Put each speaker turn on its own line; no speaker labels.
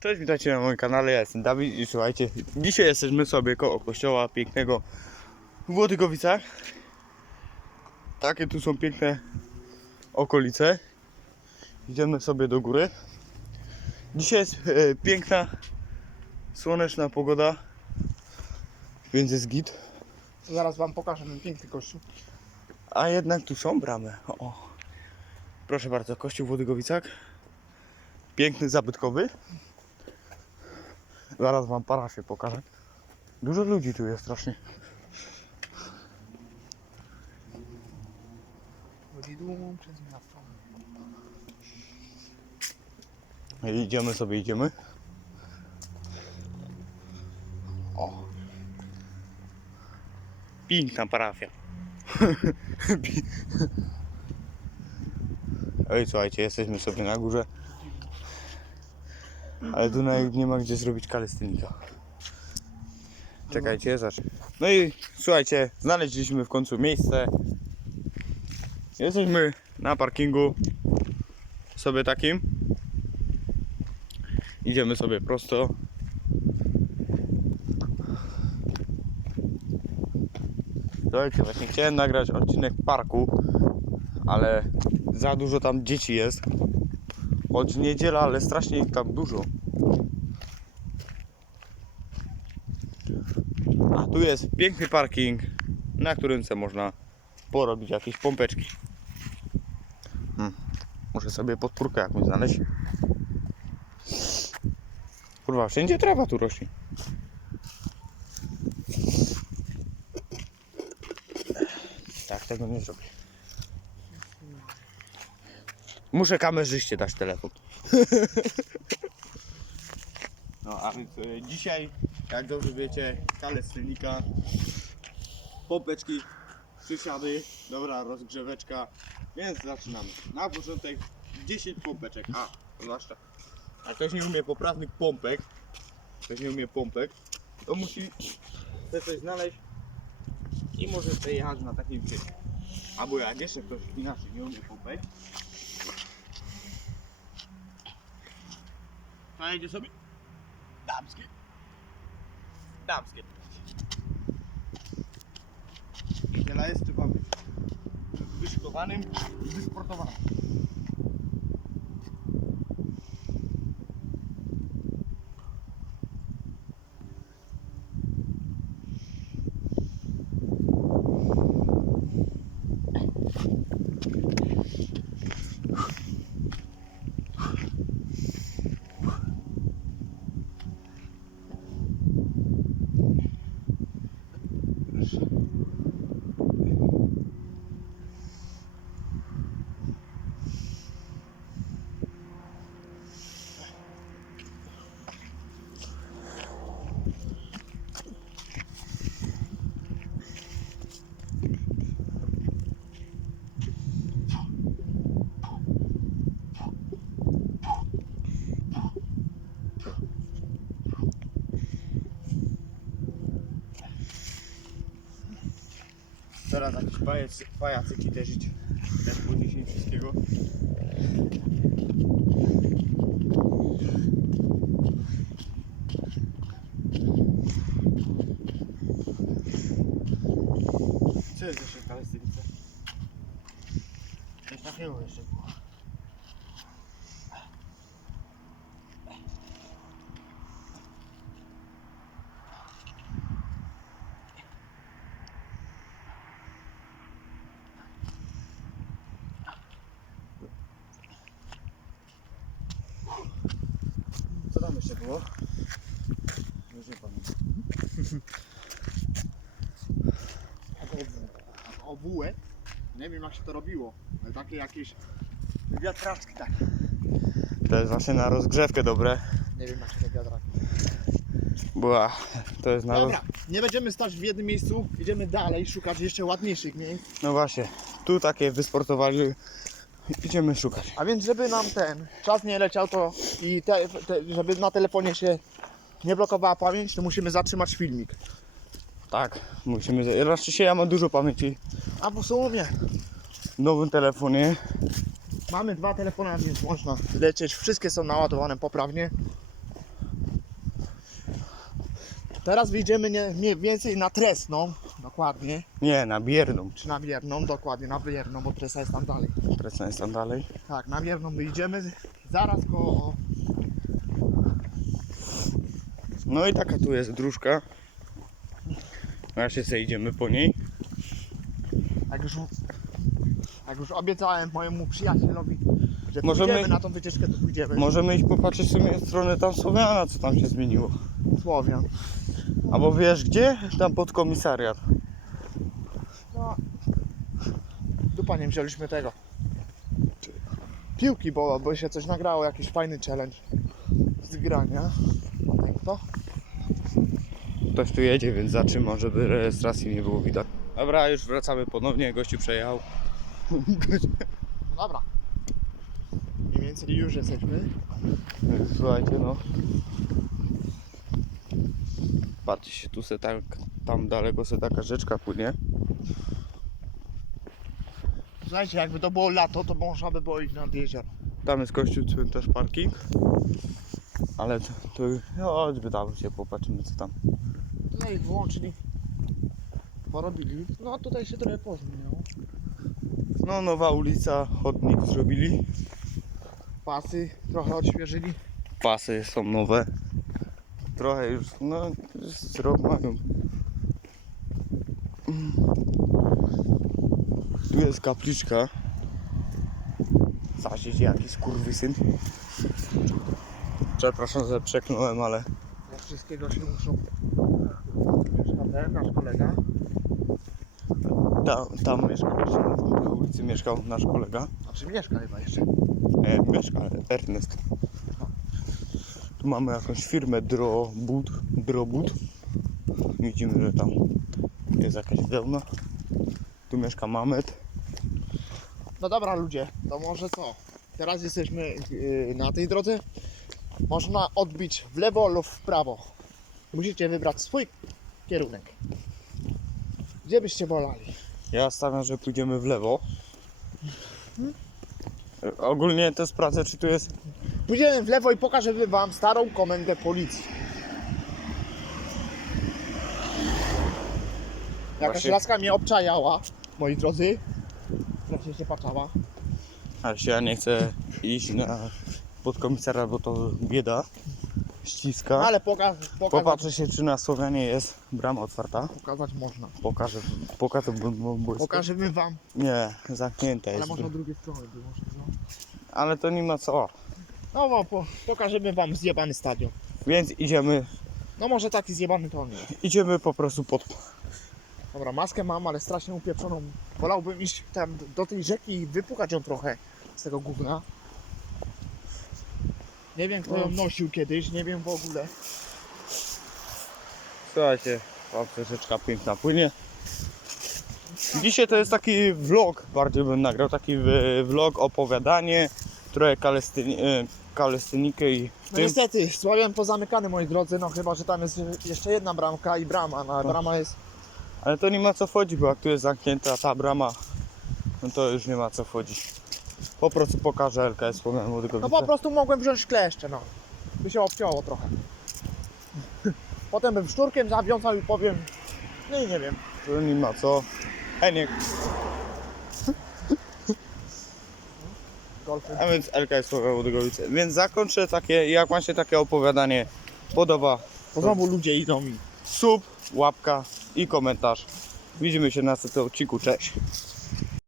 Cześć, witajcie na moim kanale, ja jestem Dawid i słuchajcie, dzisiaj jesteśmy sobie koło kościoła pięknego w Włodygowicach. Takie tu są piękne okolice. Idziemy sobie do góry. Dzisiaj jest e, piękna, słoneczna pogoda, więc jest git.
Zaraz wam pokażę ten piękny kościół.
A jednak tu są bramy. O. Proszę bardzo, kościół w Włodygowicach. Piękny, zabytkowy. Zaraz wam parafię pokażę. Dużo ludzi tu jest strasznie. Idziemy sobie, idziemy. O. Piękna parafia. Ej, słuchajcie, jesteśmy sobie na górze. Ale tu nie ma gdzie zrobić kalestynika. Czekajcie, zacznę. No i słuchajcie, znaleźliśmy w końcu miejsce. Jesteśmy na parkingu sobie takim. Idziemy sobie prosto. Słuchajcie, właśnie chciałem nagrać odcinek parku, ale za dużo tam dzieci jest. Choć niedziela, ale strasznie ich tam dużo. A tu jest piękny parking, na którym se można porobić jakieś pompeczki. Hmm. Muszę sobie podpórkę jakąś znaleźć. Kurwa, wszędzie trawa tu rośnie. Tak, tego nie zrobię. Muszę kamerzyście dać telefon. No a więc e, dzisiaj, jak dobrze wiecie, kalestynika, popeczki, przysiady, dobra rozgrzeweczka, więc zaczynamy. Na początek 10 pompeczek. A, zwłaszcza. A ktoś nie umie poprawnych pompek, ktoś nie umie pompek, to musi chce coś znaleźć i może sobie jechać na takiej wycieczce. Albo jak jeszcze ktoś inaczej nie umie pompek, to jedzie sobie damskie. Namens gibt. Wiele jest wam wyszykowanym i wysportowanym. Thank Teraz jakiś pajac, pajacyki też. Też 10 wszystkiego. Co jest jeszcze w Kalestynice? Coś takiego jeszcze było. Co tam jeszcze było? Już nie pamiętam.
Obułek. Nie wiem jak się to robiło, ale takie jakieś wiatraczki takie.
To jest właśnie na rozgrzewkę dobre.
Nie wiem jak się to wiatraki.
Była. To jest na.
Dobra, nie będziemy stać w jednym miejscu, idziemy dalej szukać jeszcze ładniejszych miejsc.
No właśnie. Tu takie wysportowali idziemy szukać.
A więc żeby nam ten czas nie leciał to i te, te, żeby na telefonie się nie blokowała pamięć, to musimy zatrzymać filmik.
Tak, musimy. Raczej się ja mam dużo pamięci
A po sumie
w nowym telefonie.
Mamy dwa telefony, więc można lecieć. Wszystkie są naładowane poprawnie. Teraz wyjdziemy nie, mniej więcej na Tresną dokładnie,
Nie, na Bierną.
czy na Bierną, dokładnie na Bierną, bo Tresa jest tam dalej.
Presja jest tam dalej.
Tak, na Bierną wyjdziemy zaraz koło...
No i taka tu jest dróżka. Właśnie sobie idziemy po niej.
Jak już, jak już obiecałem mojemu przyjacielowi, że
Możemy-
na tą wycieczkę, to pójdziemy.
Możemy iść popatrzeć sobie w stronę tam Słowiana, co tam się zmieniło.
Słowian.
Albo wiesz gdzie? Tam pod komisariat.
No. Dupa nie wzięliśmy tego. Piłki, bo, bo się coś nagrało, jakiś fajny challenge z grania. Tak to?
Ktoś tu jedzie, więc zatrzymał, żeby rejestracji nie było widać. Dobra, już wracamy ponownie, gościu przejechał.
No dobra. Mniej więcej już jesteśmy.
Słuchajcie, no. Patrzcie się, tu se tak, tam daleko se taka rzeczka płynie.
Słuchajcie, jakby to było lato, to można by było iść nad jezioro.
Tam jest kościół, cmentarz, parking. Ale to, to no, chodźmy tam się popatrzymy co tam.
Tutaj wyłączyli. Porobili. No tutaj się trochę pozmieniało.
No nowa ulica, chodnik zrobili.
Pasy trochę odświeżyli.
Pasy są nowe. Trochę już, no z rok mają. Tu jest kapliczka. Zaś jakiś skurwysyn. Przepraszam, że przeklnąłem, ale
Jak wszystkiego się muszą. Mieszka nasz kolega.
tam, tam mieszka, właśnie na ulicy mieszkał nasz kolega.
Znaczy mieszka chyba jeszcze.
E, mieszka Ernest. Tu mamy jakąś firmę Drobud. Drobud. Widzimy, że tam jest jakaś wełna. Tu mieszka Mamet.
No dobra ludzie, to może co? Teraz jesteśmy yy, na tej drodze. Można odbić w lewo lub w prawo. Musicie wybrać swój kierunek. Gdzie byście wolali?
Ja stawiam, że pójdziemy w lewo. E, Ogólnie to sprawdzę, czy tu jest.
Pójdziemy w lewo i pokażemy wam starą komendę policji. Jakaś
Właśnie-
laska mnie obczajała, moi drodzy. Proszę się patrzała.
Ale się ja nie chcę iść na podkomisara, bo to bieda. Ściska.
Ale pokaż, pokazać,
Popatrzę się, czy na Słowianie jest brama otwarta.
pokazać można.
Pokażę, pokażę, bo, bo, bo jest-
Pokażemy wam,
Nie, zamknięte
ale
jest.
można drugie strony wyłożyć. No,
Ale to nie ma co.
no bo po, pokażemy wam zjebany stadion.
Więc idziemy,
No może taki zjebany to nie.
idziemy po prostu pod.
Dobra, maskę mam, ale strasznie upieprzoną. Wolałbym iść tam do tej rzeki i wypukać ją trochę z tego gówna. Nie wiem kto ją nosił kiedyś, nie wiem w ogóle.
Słuchajcie, tam rzeczka piękna płynie. Dzisiaj to jest taki vlog, bardziej bym nagrał taki vlog, opowiadanie, trochę kalestyni, e, kalestynikę i w
No
tym.
niestety, Sławian pozamykany moi drodzy, no chyba, że tam jest jeszcze jedna bramka i brama, no
No.
brama jest...
Ale to nie ma co wchodzić, bo jak tu jest zamknięta ta brama, no to już nie ma co wchodzić. Po prostu pokażę LKS Słowian Młodego
No po prostu mogłem wziąć kleszcze, no. By się obcięło trochę. Potem bym szturkiem zawiązał i powiem... No i nie wiem.
To nie ma co.
Golfy.
a więc LKS Słowian Młodegowice. Więc zakończę takie, jak się takie opowiadanie podoba,
Bo znowu ludzie idą mi.
sub, łapka i komentarz. Widzimy się na następnym odcinku. Cześć.